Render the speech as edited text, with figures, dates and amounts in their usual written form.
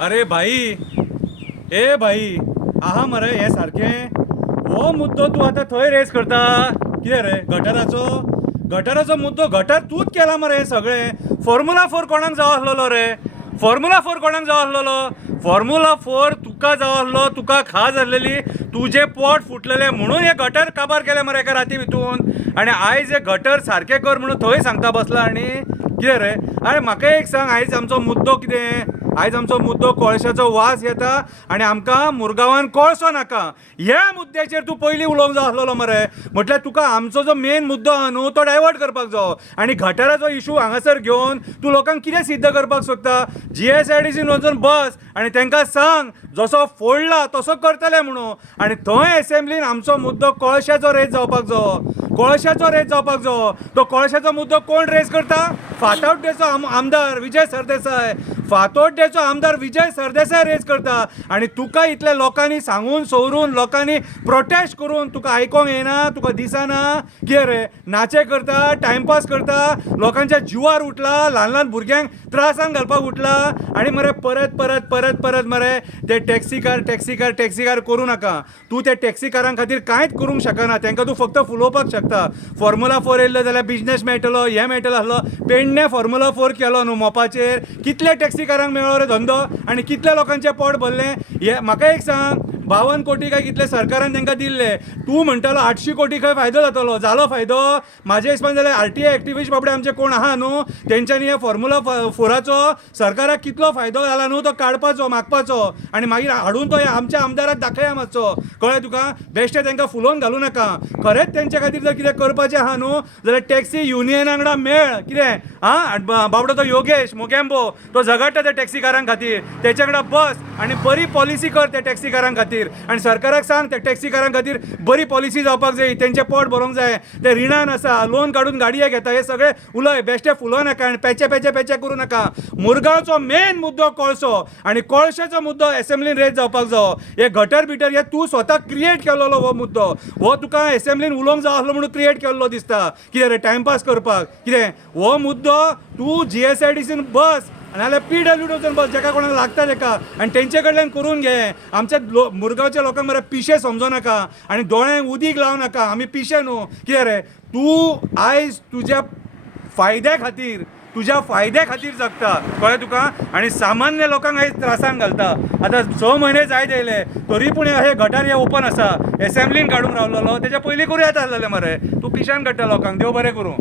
अरे भाई, ए भाई, आहा मरे हे सारखे हो मुद्दो तू आता थंय रेस करता कितें रे? गटाराचो मुद्दो गटार तूच केला मरे हे सगळे. फॉर्म्युला 4 कोणाक जावं आसलेलो रे? फॉर्म्युला 4 कोणाक जावं आसलेलो? फॉर्म्युला 4 तुका जावं आसलो, तुका खा जाल्लेली, तुजे पोट फुटलेले म्हणून हे गटर काबार केले मरे एका राती भितून. आनी आयज हे गटर सारखे कर म्हणून थंय सांगता बसला. आनी कितें रे? अरे म्हाका एक सांग, आयज आमचो मुद्दो कितें? आयज आमचो मुद्दो कोळशाचो वास येता आनी आमकां मुरगांवान कोळसो नाका. ह्या मुद्द्याचेर तू पयलीं उलोवंक जाय आसलेलो मरे. म्हटल्यार तुका आमचो जो मेन मुद्दो आहा न्हू तो डायवर्ट करपाक जायो. आनी गटाराचो इशू हांगासर घेवन तूं लोकांक कितें सिद्ध करपाक सोदता? GSIDCन वचून बस आनी तांकां सांग जसो फोडला तसो करतले म्हणून. आनी थंय एसेंब्लीन आमचो मुद्दो कोळशाचो रेज जावपाक जायो. कोळशाचो रेज जावपाक जायो. तो कोळशाचो मुद्दो कोण रेज करता? फातोड्डेचो आमदार विजय सरदेसाय. फातोड्डेचो आमदार विजय सरदेसाय रेज करता. आनी तुका इतले लोकांनी सांगून सवरून लोकांनी प्रोटेस्ट करून तुका आयकोंक येना? तुका दिसना? कितें रे? नाचे करता, टायमपास करता, लोकांच्या जिवार उठला, ल्हान ल्हान भुरग्यांक त्रासान घालपाक उठला. आनी मरे परत मरे ते टॅक्सीकार करूं नाका. तूं त्या टॅक्सीकारां खातीर कांयच करूंक शकना. तांकां तूं फक्त फुलोवपाक शकता. फॉर्म्युला 4 येयल्लो जाल्यार बिजनेस मेळटलो, हें मेळटलो आसलो. पेडणे फॉर्म्युला 4 केलो न्हू मोपाचेर. कितले टॅक्सीकारांक मेळ्ळो रे धंदो? आनी कितल्या लोकांचें पोट भरलें? हे म्हाका एक सांग, 52 कोटी काय कितले सरकारान तांकां दिल्ले. तूं म्हणटालो 800 कोटी खंय फायदो जातलो. जालो फायदो? म्हाज्या हिसपान जाल्यार RTI एक्टिविस्ट बाबडे आमचे कोण आहा न्हू, तेंच्यांनी हे फॉर्म्युला 4चो सरकाराक कितलो फायदो जाला न्हू तो काडपाचो, मागपाचो आनी मागीर हाडून तो आमच्या आमदाराक दाखया मातसो. कळ्ळें तुका? बेश्टे तांकां फुलोवन घालूं नाका. खरेंच तेंच्या खातीर जर कितें करपाचें आहा न्हू जाल्यार टॅक्सी युनियना वांगडा मेळ. कितें बाबडो तो योगेश मोगेंबो तो झगडटा त्या टॅक्सीकारां खातीर. तेच्या वांगडा बस आनी बरी पॉलिसी कर त्या टॅक्सीकारां खातीर. आनी सरकाराक सांग त्या टॅक्सीकारां खातीर बरी पॉलिसी जावपाक जाय. तेंचें पोट भरूंक जाय. ते रिणान आसा, लोन काडून गाडये घेता, हे सगळे उलय. बेश्टे फुलोव नाका आनी पेचे करूं नाका. मुरगांवचो मेन मुद्दो कोळसो आनी कोळशाचो मुद्दो एसेंब्लीन रेज जावपाक जायो. हे गटर बिटर हे तूं स्वता क्रिएट केल्लो हो मुद्दो. हो तुका एसेंब्लीन उलोवंक जाय आसलो म्हणून क्रिएट केल्लो दिसता. कितें रे? टायमपास करपाक. कितें हो मुद्दो तूं GSIDCन बस नाल्यार PWD वचून बस, जेका कोणाक लागता तेका, आनी तेंचे कडल्यान करून घे. आमच्या मुरगांवच्या लोकांक मरे पिशे समजो नाका आनी दोळ्यांक उदीक लावं नाका. आमी पिशे न्हू. कितें रे? तूं आयज तुज्या फायद्या खातीर जगता. कळ्ळें तुका? आनी सामान्य लोकांक आयज त्रासान घालता. आतां 6 म्हयने जायत येयले तरी पूण हे गटार हे ओपन आसा. एसेंब्लीन काडूंक रावलेलो. तेच्या पयलीं करूं येता आसलेलें मरे. तूं पिशान काडटा लोकांक. देव बरें करूं.